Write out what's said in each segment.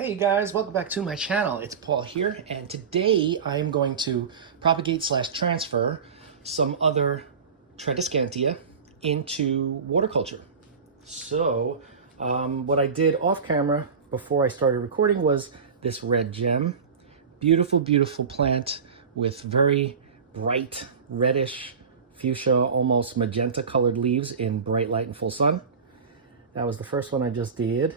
Hey guys, welcome back to my channel. It's Paul here, and today I am going to propagate slash transfer some other Tradescantia into water culture. So what I did off camera before I started recording was this red gem. Beautiful, beautiful plant with very bright reddish fuchsia, almost magenta colored leaves in bright light and full sun. That was the first one I just did.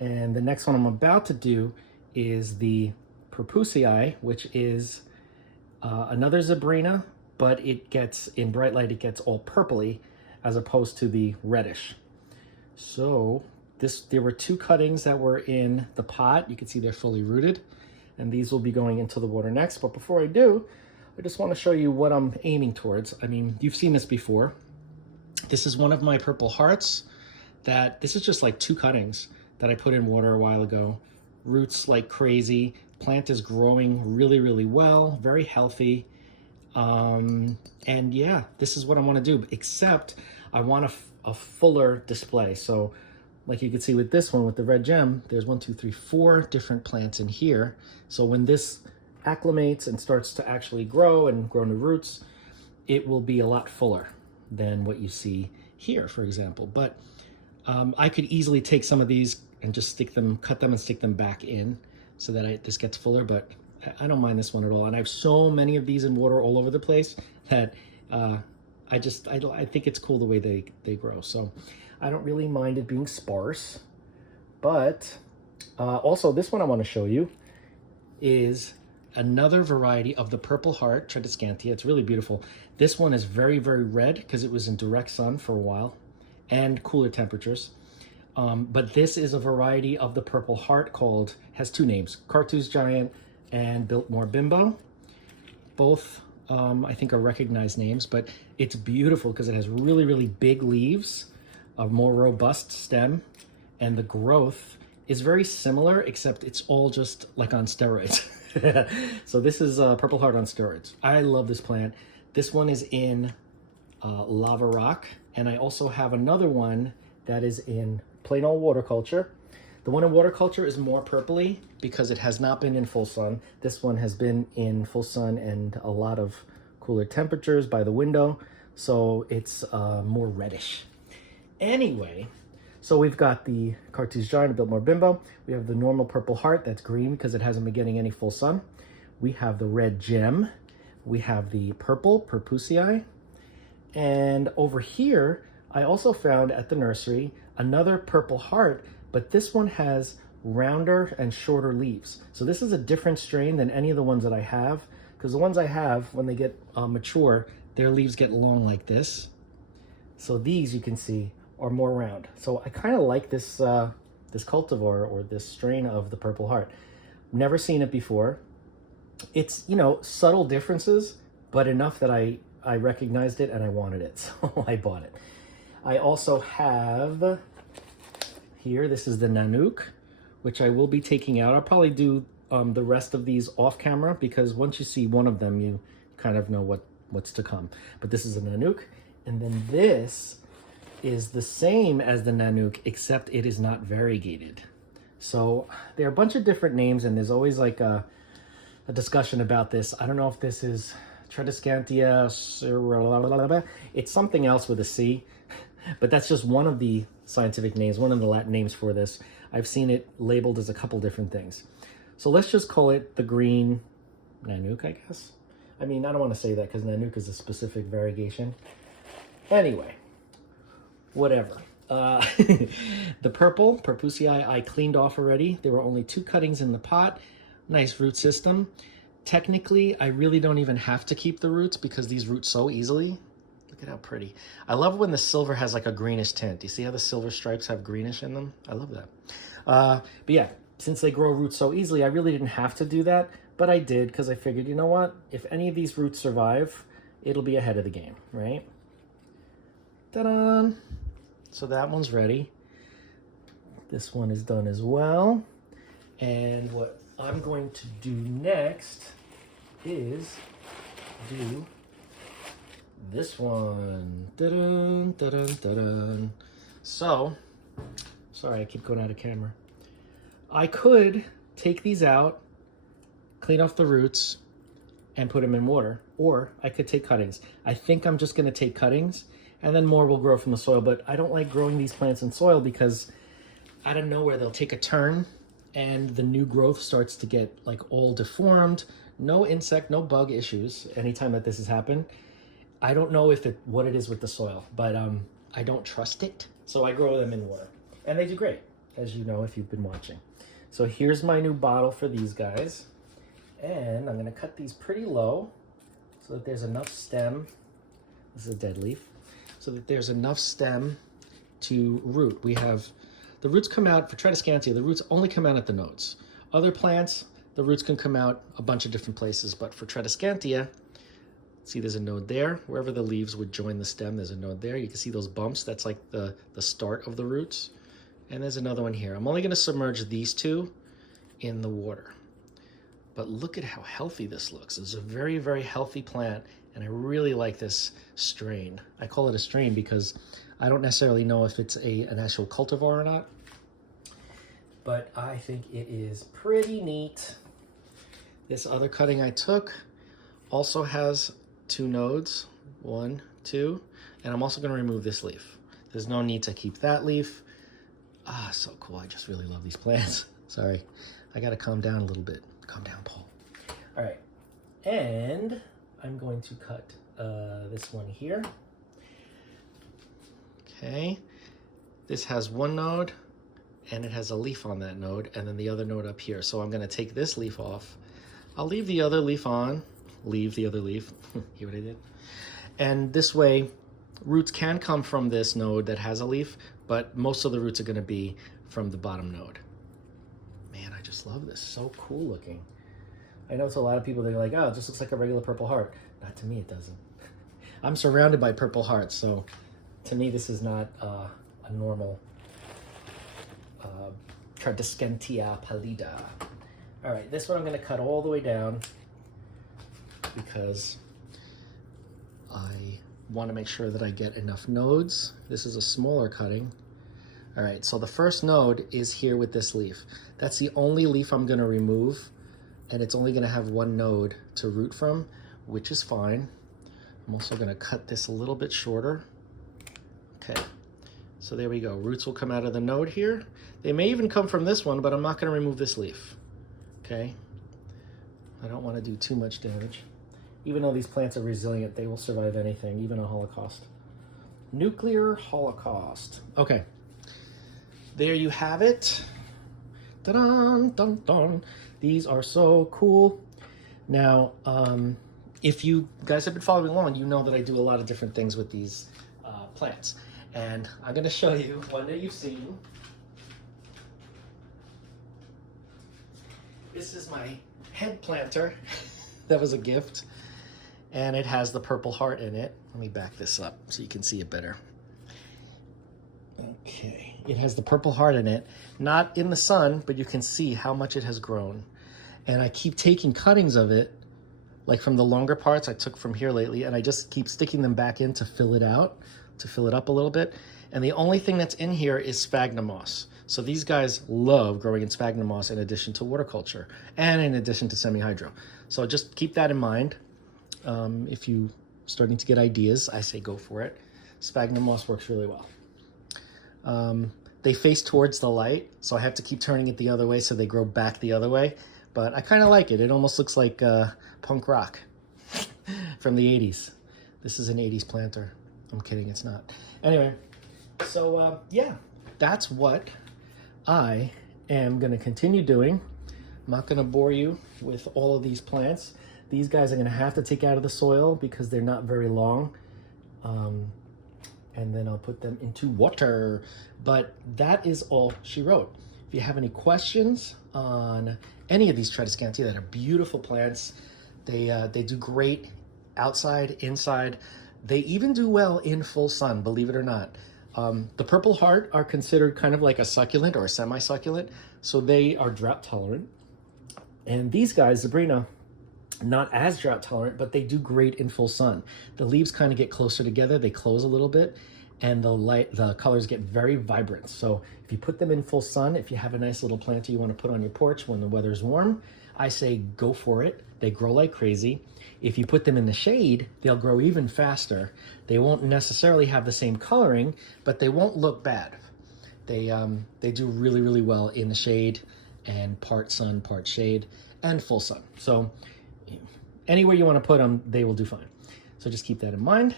And the next one I'm about to do is the Purpussii, which is another Zebrina, but it gets, in bright light, it gets all purpley as opposed to the reddish. So there were two cuttings that were in the pot. You can see they're fully rooted, and these will be going into the water next. But before I do, I just want to show you what I'm aiming towards. I mean, you've seen this before. This is one of my purple hearts this is just like two cuttings that I put in water a while ago. Roots like crazy. Plant is growing really, really well, very healthy. And yeah, this is what I want to do, except I want a fuller display. So like you can see with this one, with the red gem, there's 4 different plants in here. So when this acclimates and starts to actually grow and grow new roots, it will be a lot fuller than what you see here, for example. But I could easily take some of these and just cut them and stick them back in so that this gets fuller, but I don't mind this one at all. And I have so many of these in water all over the place that I think it's cool the way they grow. So I don't really mind it being sparse. But also this one I want to show you is another variety of the purple heart Tradescantia. It's really beautiful. This one is very, very red because it was in direct sun for a while and cooler temperatures. But this is a variety of the purple heart has two names, Cartouche Giant and Biltmore Bimbo. Both I think are recognized names, but it's beautiful because it has really, really big leaves, a more robust stem, and the growth is very similar, except it's all just like on steroids. So this is purple heart on steroids. I love this plant. This one is in lava rock, and I also have another one that is in plain old water culture. The one in water culture is more purpley because it has not been in full sun. This one has been in full sun and a lot of cooler temperatures by the window, so it's more reddish. Anyway, so we've got the Cartouche Giant, a Biltmore Bimbo. We have the normal purple heart that's green because it hasn't been getting any full sun. We have the red gem. We have the purple Purpussii. And over here, I also found at the nursery another purple heart, but this one has rounder and shorter leaves. So this is a different strain than any of the ones that I have, because the ones I have, when they get mature, their leaves get long like this. So these, you can see, are more round. So I kind of like this this cultivar or this strain of the purple heart. Never seen it before. It's, you know, subtle differences, but enough that I recognized it and I wanted it, so I bought it. I also have here, this is the Nanook, which I will be taking out. I'll probably do the rest of these off camera because once you see one of them, you kind of know what's to come. But this is a Nanook, and then this is the same as the Nanook, except it is not variegated. So there are a bunch of different names, and there's always like a discussion about this. I don't know if this is Tradescantia, it's something else with a C, but that's just one of the scientific names, one of the Latin names for this. I've seen it labeled as a couple different things. So let's just call it the green Nanook, I guess. I mean, I don't want to say that because Nanook is a specific variegation. Anyway, whatever. The purple Purpussii I cleaned off already. There were only 2 cuttings in the pot. Nice root system. Technically, I really don't even have to keep the roots because these root so easily. Look at how pretty. I love when the silver has like a greenish tint. You see how the silver stripes have greenish in them? I love that. But yeah, since they grow roots so easily, I really didn't have to do that, but I did because I figured, you know what? If any of these roots survive, it'll be ahead of the game, right? Ta-da! So that one's ready. This one is done as well. And what I'm going to do next is do this one. Da-dun, da-dun, da-dun. So, sorry, I keep going out of camera. I could take these out, clean off the roots, and put them in water. Or I could take cuttings. I think I'm just gonna take cuttings and then more will grow from the soil, but I don't like growing these plants in soil because out of nowhere they'll take a turn and the new growth starts to get like all deformed. No insect, no bug issues anytime that this has happened. I don't know what it is with the soil, but I don't trust it. So I grow them in water and they do great, as you know if you've been watching. So here's my new bottle for these guys. And I'm gonna cut these pretty low so that there's enough stem. This is a dead leaf. So that there's enough stem to root. We have, the roots come out, for Tradescantia, the roots only come out at the nodes. Other plants, the roots can come out a bunch of different places, but for Tradescantia, see there's a node there. Wherever the leaves would join the stem, there's a node there. You can see those bumps, that's like the start of the roots. And there's another one here. I'm only gonna submerge these two in the water. But look at how healthy this looks. It's a very, very healthy plant, and I really like this strain. I call it a strain because I don't necessarily know if it's an actual cultivar or not, but I think it is pretty neat. This other cutting I took also has 2 nodes, 1, 2, and I'm also gonna remove this leaf. There's no need to keep that leaf. Ah, so cool, I just really love these plants. Sorry, I gotta calm down a little bit. Calm down, Paul. All right, and I'm going to cut this one here. Okay, this has 1 node and it has a leaf on that node and then the other node up here. So I'm gonna take this leaf off. I'll leave the other leaf on, leave the other leaf. Hear what I did? And this way, roots can come from this node that has a leaf, but most of the roots are gonna be from the bottom node. Man, I just love this. So cool looking. I know it's a lot of people, they're like, oh, it just looks like a regular purple heart. Not to me, it doesn't. I'm surrounded by purple hearts, so to me, this is not a normal Tradescantia pallida. All right, this one I'm gonna cut all the way down because I wanna make sure that I get enough nodes. This is a smaller cutting. All right, so the first node is here with this leaf. That's the only leaf I'm gonna remove, and it's only gonna have 1 node to root from, which is fine. I'm also gonna cut this a little bit shorter. Okay, so there we go. Roots will come out of the node here. They may even come from this one, but I'm not gonna remove this leaf, okay? I don't wanna do too much damage. Even though these plants are resilient, they will survive anything, even a holocaust. Nuclear holocaust. Okay. There you have it. Dun, dun, dun. These are so cool. Now, if you guys have been following along, you know that I do a lot of different things with these plants. And I'm gonna show you one that you've seen. This is my head planter. That was a gift. And it has the purple heart in it. Let me back this up so you can see it better. Okay, it has the purple heart in it, not in the sun, but you can see how much it has grown. And I keep taking cuttings of it, like from the longer parts I took from here lately, and I just keep sticking them back in to fill it out, to fill it up a little bit. And the only thing that's in here is sphagnum moss. So these guys love growing in sphagnum moss in addition to water culture and in addition to semi-hydro. So just keep that in mind. If you're starting to get ideas, I say go for it. Sphagnum moss works really well. They face towards the light, so I have to keep turning it the other way so they grow back the other way. But I kind of like it. It almost looks like punk rock from the 80s. This is an 80s planter. I'm kidding, it's not. Anyway, so yeah, that's what I am going to continue doing. I'm not going to bore you with all of these plants. These guys I'm going to have to take out of the soil because they're not very long. And then I'll put them into water. But that is all she wrote. If you have any questions on any of these Tradescantia that are beautiful plants, they do great outside, inside. They even do well in full sun, believe it or not. The purple heart are considered kind of like a succulent or a semi-succulent, so they are drought tolerant. And these guys, Sabrina, not as drought tolerant, but they do great in full sun. The leaves kind of get closer together, they close a little bit, and the colors get very vibrant. So if you put them in full sun, if you have a nice little plant you want to put on your porch when the weather's warm, I say go for it. They grow like crazy. If you put them in the shade, they'll grow even faster. They won't necessarily have the same coloring, but they won't look bad. They do really, really well in the shade, and part sun, part shade, and full sun. So anywhere you want to put them, they will do fine. So just keep that in mind.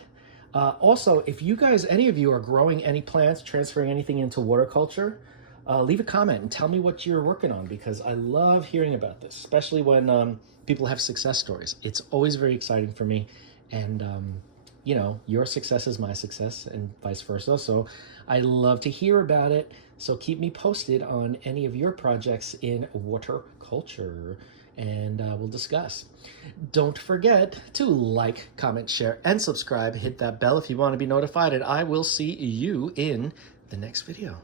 Also, if you guys, any of you are growing any plants, transferring anything into water culture, leave a comment and tell me what you're working on, because I love hearing about this, especially when people have success stories. It's always very exciting for me. And, you know, your success is my success and vice versa. So I love to hear about it. So keep me posted on any of your projects in water culture, and we'll discuss. Don't forget to like, comment, share, and subscribe. Hit that bell if you want to be notified, and I will see you in the next video.